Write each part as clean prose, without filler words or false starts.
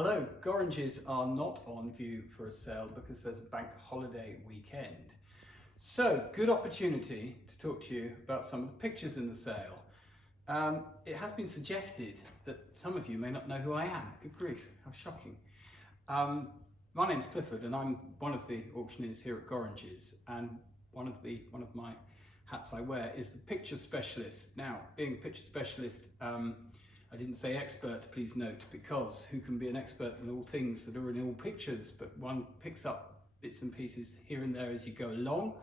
Hello, Gorringes are not on view for a sale because there's a bank holiday weekend. So, good opportunity to talk to you about some of the pictures in the sale. It has been suggested that some of you may not know who I am. Good grief, how shocking. My name's Clifford and I'm one of the auctioneers here at Gorringes, and one of my hats I wear is the picture specialist. Now, being a picture specialist, I didn't say expert, please note, because who can be an expert in all things that are in all pictures, but one picks up bits and pieces here and there as you go along.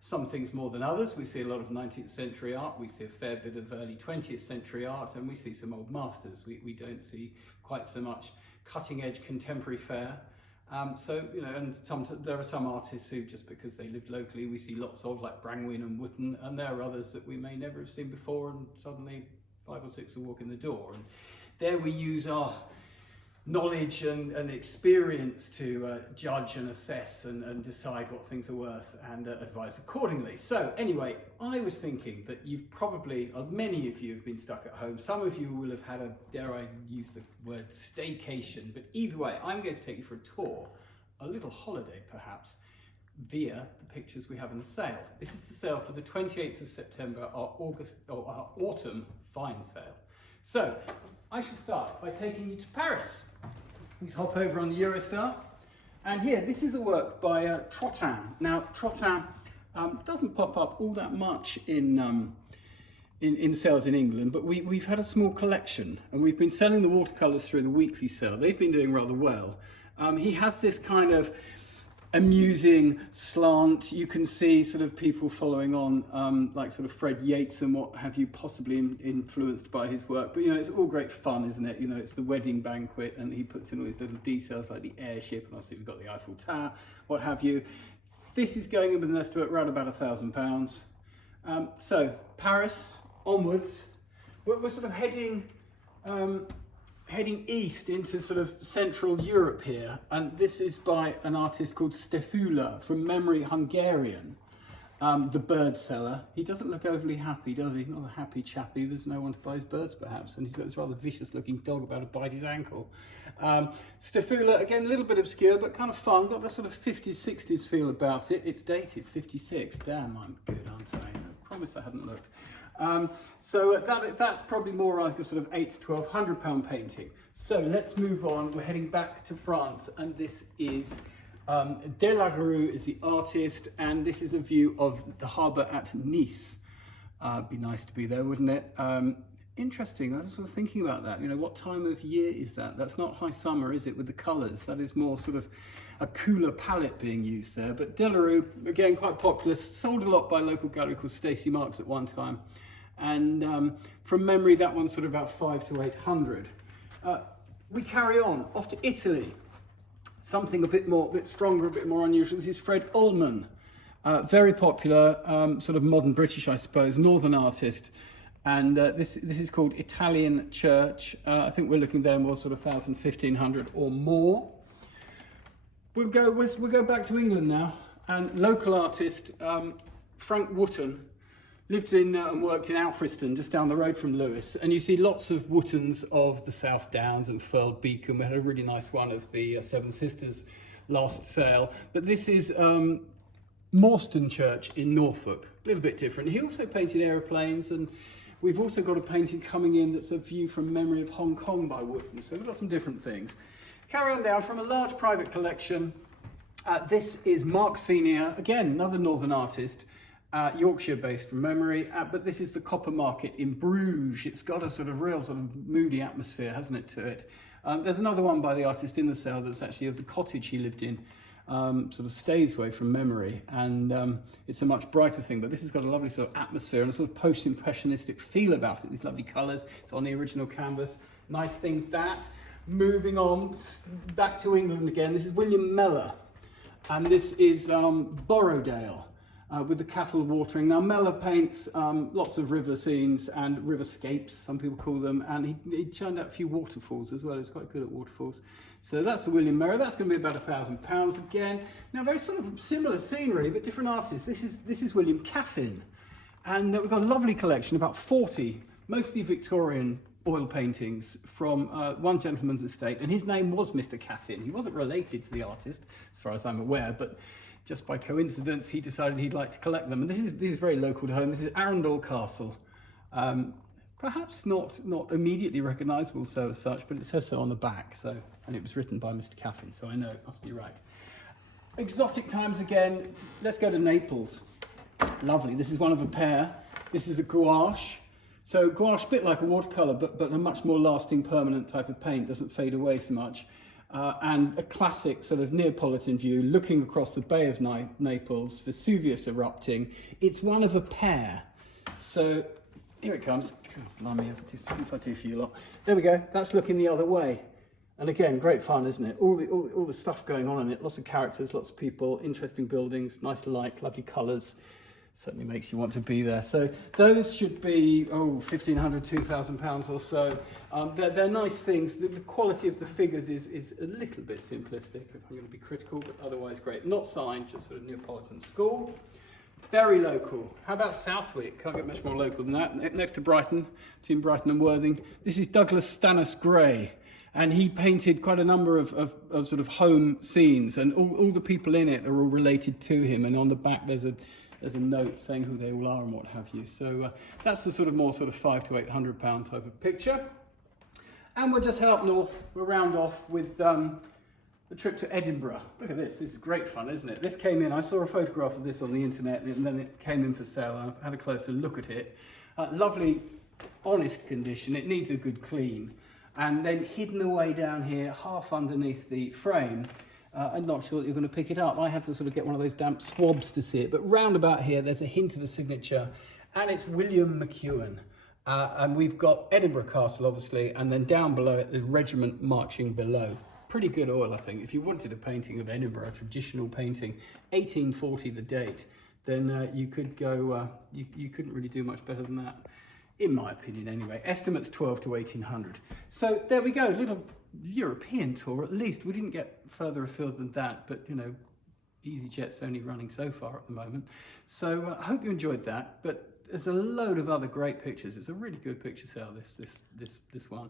Some things more than others. We see a lot of 19th century art, we see a fair bit of early 20th century art, and we see some old masters. We don't see quite so much cutting edge contemporary fare. So, you know, and there are some artists who, just because they lived locally, we see lots of, like Brangwyn and Wootton, and there are others that we may never have seen before, and suddenly 5 or 6 will walk in the door. And there we use our knowledge and experience to judge and assess and decide what things are worth and advise accordingly. So anyway, I was thinking that you've probably, many of you have been stuck at home. Some of you will have had a, dare I use the word, staycation. But either way, I'm going to take you for a tour, a little holiday perhaps, via the pictures we have in the sale. This is the sale for the 28th of September, our autumn fine sale. So I shall start by taking you to Paris. We can hop over on the Eurostar, and here, this is a work by Trottin. Now, Trottin doesn't pop up all that much in sales in England, but we've had a small collection, and we've been selling the watercolours through the weekly sale. They've been doing rather well. He has this kind of amusing slant. You can see sort of people following on, like sort of Fred Yates and what have you, possibly influenced by his work. But you know, it's all great fun, isn't it? You know, it's the wedding banquet, and he puts in all these little details like the airship, and obviously we've got the Eiffel Tower, what have you. This is going in with an estimate around about £1,000. So Paris onwards, we're sort of heading east into sort of Central Europe here, and this is by an artist called Stefula, from memory Hungarian, the bird seller. He doesn't look overly happy, does he? Not a happy chappy. There's no one to buy his birds perhaps, and he's got this rather vicious looking dog about to bite his ankle. Stefula, again, a little bit obscure but kind of fun, got that sort of 50s 60s feel about it. It's dated 56. Damn, I'm good, aren't I? I promise I hadn't looked. So that's probably more like a sort of £800 to £1,200 painting. So let's move on. We're heading back to France, and this is Delarue is the artist, and this is a view of the harbour at Nice. Be nice to be there, wouldn't it? Interesting. I was sort of thinking about that. You know, what time of year is that? That's not high summer, is it, with the colours? That is more sort of a cooler palette being used there. But Delarue, again, quite popular, sold a lot by a local gallery called Stacey Marks at one time. And from memory, that one's sort of about 500 to 800. We carry on, off to Italy. Something a bit stronger, a bit more unusual. This is Fred Ullman, very popular, sort of modern British, I suppose, northern artist. And this is called Italian Church. I think we're looking there more sort of 1,000, 1,500 or more. We'll go back to England now, and local artist Frank Wootton lived in and worked in Alfriston, just down the road from Lewes, and you see lots of Wootons of the South Downs and Firle Beacon. We had a really nice one of the Seven Sisters last sale, but this is Morstan Church in Norfolk, a little bit different. He also painted aeroplanes, and we've also got a painting coming in that's a view from memory of Hong Kong by Wootton, so we've got some different things. Carry on down from a large private collection. This is Mark Senior, again, another northern artist, Yorkshire based from memory, but this is the Copper Market in Bruges. It's got a sort of real sort of moody atmosphere, hasn't it, to it? There's another one by the artist in the sale that's actually of the cottage he lived in, sort of Staysway from memory, and it's a much brighter thing, but this has got a lovely sort of atmosphere and a sort of post-impressionistic feel about it, these lovely colours. It's on the original canvas. Nice thing that. Moving on, back to England again, this is William Mellor, and this is Borrowdale. With the cattle watering. Now Mellor paints lots of river scenes and riverscapes, some people call them, and he churned out a few waterfalls as well. He's quite good at waterfalls. So that's the William Mellor. That's going to be about £1,000 again. Now very sort of similar scenery, but different artists. This is William Caffin, and we've got a lovely collection, about 40, mostly Victorian oil paintings from one gentleman's estate, and his name was Mr. Caffin. He wasn't related to the artist, as far as I'm aware, but just by coincidence, he decided he'd like to collect them. And this is very local to home. This is Arundel Castle. Perhaps not immediately recognisable so as such, but it says so on the back. So, and it was written by Mr. Caffin, so I know it must be right. Exotic times again. Let's go to Naples. Lovely. This is one of a pair. This is a gouache. So gouache, a bit like a watercolour, but a much more lasting, permanent type of paint. Doesn't fade away so much. And a classic sort of Neapolitan view, looking across the Bay of Naples, Vesuvius erupting. It's one of a pair. So here it comes. God, blimey, I do for you lot. There we go. That's looking the other way. And again, great fun, isn't it? All the stuff going on in it. Lots of characters, lots of people, interesting buildings, nice light, lovely colours. Certainly makes you want to be there. So those should be, £1,500, £2,000 or so. They're nice things. The quality of the figures is a little bit simplistic, if I'm going to be critical, but otherwise great. Not signed, just sort of Neapolitan school. Very local. How about Southwick? Can't get much more local than that. Next to Brighton, between Brighton and Worthing. This is Douglas Stannis Gray, and he painted quite a number of sort of home scenes, and all the people in it are all related to him. And on the back there's a note saying who they all are and what have you. So that's the sort of more sort of £500 to £800 type of picture. And we'll just head up north. We'll round off with the trip to Edinburgh. Look at this. This is great fun, isn't it? This came in. I saw a photograph of this on the internet, and then it came in for sale. I've had a closer look at it. Lovely, honest condition. It needs a good clean. And then hidden away down here, half underneath the frame. I'm not sure that you're going to pick it up. I had to sort of get one of those damp swabs to see it. But round about here, there's a hint of a signature, and it's William McEwen. And we've got Edinburgh Castle, obviously, and then down below it, the regiment marching below. Pretty good oil, I think. If you wanted a painting of Edinburgh, a traditional painting, 1840 the date, then you could go, you couldn't really do much better than that, in my opinion anyway. Estimates 12 to 1800. So there we go, little European tour at least. We didn't get further afield than that, but you know, EasyJet's only running so far at the moment. So I hope you enjoyed that, but there's a load of other great pictures. It's a really good picture sale, this one.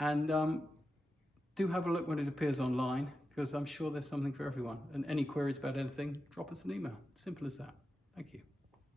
And do have a look when it appears online, because I'm sure there's something for everyone. And any queries about anything, drop us an email. Simple as that. Thank you.